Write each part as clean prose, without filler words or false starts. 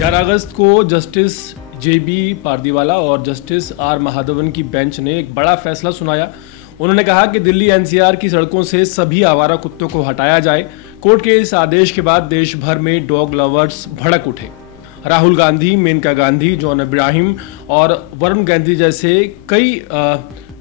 11 अगस्त को justice JB Pardiwala और justice R Mahadevan की बेंच ने एक बड़ा फैसला सुनाया। उन्होंने कहा कि दिल्ली NCR की सड़कों से सभी आवारा कुत्तों को हटाया जाए। कोर्ट के इस आदेश के बाद देश भर में डॉग लवर्स भड़क उठे। राहुल गांधी, मेनका गांधी, जॉन इब्राहिम और वरुण गांधी जैसे कई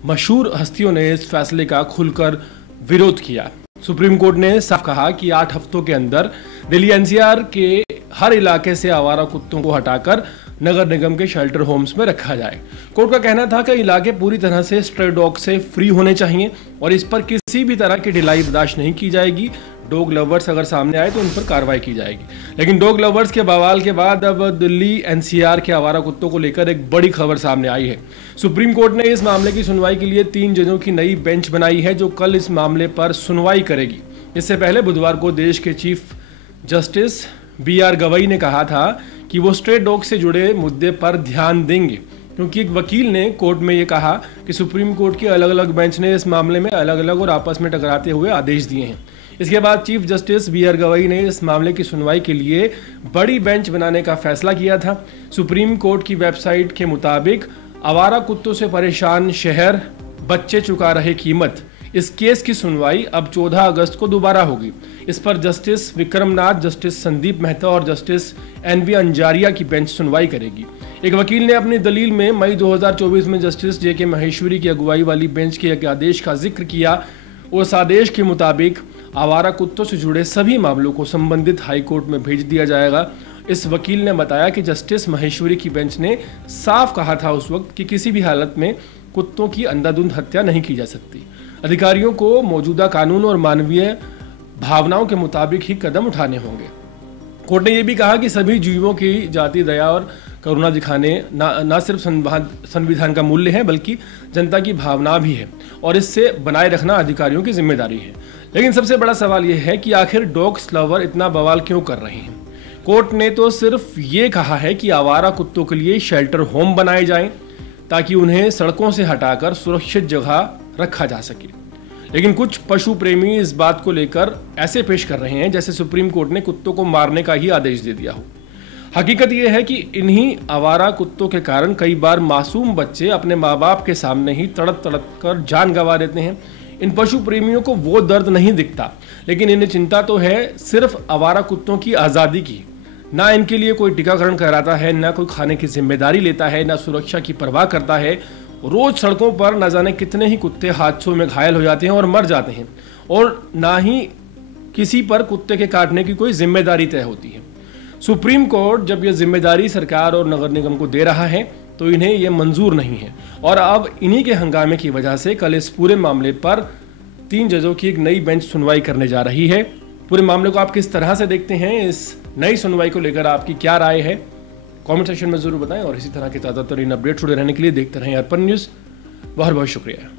मशहूर हस्तियों ने इस फैसले का खुलकर विरोध किया। सुप्रीम कोर्ट ने साफ कहा कि 8 हफ्तों के अंदर दिल्ली NCR के हर इलाके से आवारा कुत्तों को हटाकर नगर निगम के शेल्टर होम्स में रखा जाए। कोर्ट का कहना था कि इलाके पूरी तरह से स्ट्रे डॉग से फ्री होने चाहिए और इस पर किसी भी तरह की ढिलाई बर्दाश्त नहीं की जाएगी। डॉग लवर्स अगर सामने आए तो उन पर कार्रवाई की जाएगी। लेकिन डॉग लवर्स के बवाल के बाद अब दिल्ली NCR के आवारा कुत्तों को लेकर एक बड़ी खबर सामने आई है। सुप्रीम कोर्ट ने इस मामले की सुनवाई के लिए 3 जजों की नई बेंच बनाई है, जो कल इस मामले पर सुनवाई करेगी। इससे पहले बुधवार को देश के चीफ जस्टिस BR गवई ने कहा था कि वो स्ट्रे डॉग से जुड़े मुद्दे पर ध्यान देंगे, क्योंकि एक वकील ने कोर्ट में ये कहा कि सुप्रीम कोर्ट की अलग अलग बेंच ने इस मामले में अलग अलग और आपस में टकराते हुए आदेश दिए हैं। इसके बाद चीफ जस्टिस BR गवई ने इस मामले की सुनवाई के लिए बड़ी बेंच बनाने का फैसला किया था। सुप्रीम कोर्ट की वेबसाइट के मुताबिक आवारा कुत्तों से परेशान शहर, बच्चे चुका रहे कीमत, इस केस की सुनवाई अब 14 अगस्त को दोबारा होगी। इस पर जस्टिस विक्रमनाथ, जस्टिस संदीप मेहता और जस्टिस NV अंजारिया की बेंच सुनवाई करेगी। एक वकील ने अपनी दलील में मई 2024 में जस्टिस JK महेश्वरी की अगुवाई वाली बेंच के एक आदेश का जिक्र किया। उस आदेश के मुताबिक आवारा कुत्तों से जुड़े सभी मामलों को संबंधित हाई कोर्ट में भेज दिया जाएगा। इस वकील ने बताया कि जस्टिस महेश्वरी की बेंच ने साफ कहा था उस वक्त कि किसी भी हालत में कुत्तों की अंधाधुंध हत्या नहीं की जा सकती। अधिकारियों को मौजूदा कानून और मानवीय भावनाओं के मुताबिक ही कदम उठाने होंगे। कोर्ट ने यह भी कहा कि सभी जीवों की जाति, दया और करुणा दिखाने न सिर्फ संविधान का मूल्य है, बल्कि जनता की भावना भी है और इससे बनाए रखना अधिकारियों की जिम्मेदारी है। लेकिन सबसे बड़ा सवाल यह है कि आखिर डॉग्स लवर इतना बवाल क्यों कर रहे हैं। कोर्ट ने तो सिर्फ ये कहा है कि आवारा कुत्तों के लिए शेल्टर होम बनाए जाएं, ताकि उन्हें सड़कों से हटाकर सुरक्षित जगह रखा जा सके। लेकिन कुछ पशु प्रेमी इस बात को लेकर ऐसे पेश कर रहे हैं जैसे सुप्रीम कोर्ट ने कुत्तों को मारने का ही आदेश दे दिया हो। हकीकत यह है कि इन्हीं आवारा कुत्तों के कारण कई बार मासूम बच्चे अपने माँ बाप के सामने ही तड़प कर जान गंवा देते हैं। इन पशु प्रेमियों को वो दर्द नहीं दिखता, लेकिन इन्हें चिंता तो है सिर्फ आवारा कुत्तों की आज़ादी की। ना इनके लिए कोई टीकाकरण कराता है, ना कोई खाने की जिम्मेदारी लेता है, ना सुरक्षा की परवाह करता है। रोज सड़कों पर न जाने कितने ही कुत्ते हादसों में घायल हो जाते हैं और मर जाते हैं, और ना ही किसी पर कुत्ते के काटने की कोई जिम्मेदारी तय होती है। सुप्रीम कोर्ट जब यह जिम्मेदारी सरकार और नगर निगम को दे रहा है तो इन्हें यह मंजूर नहीं है, और अब इन्हीं के हंगामे की वजह से कल इस पूरे मामले पर 3 जजों की एक नई बेंच सुनवाई करने जा रही है। पूरे मामले को आप किस तरह से देखते हैं, इस नई सुनवाई को लेकर आपकी क्या राय है, कमेंट सेक्शन में जरूर बताएं। और इसी तरह के ज़्यादातर इन अपडेट जुड़े रहने के लिए देखते रहें अर्पण न्यूज़। बहुत बहुत शुक्रिया।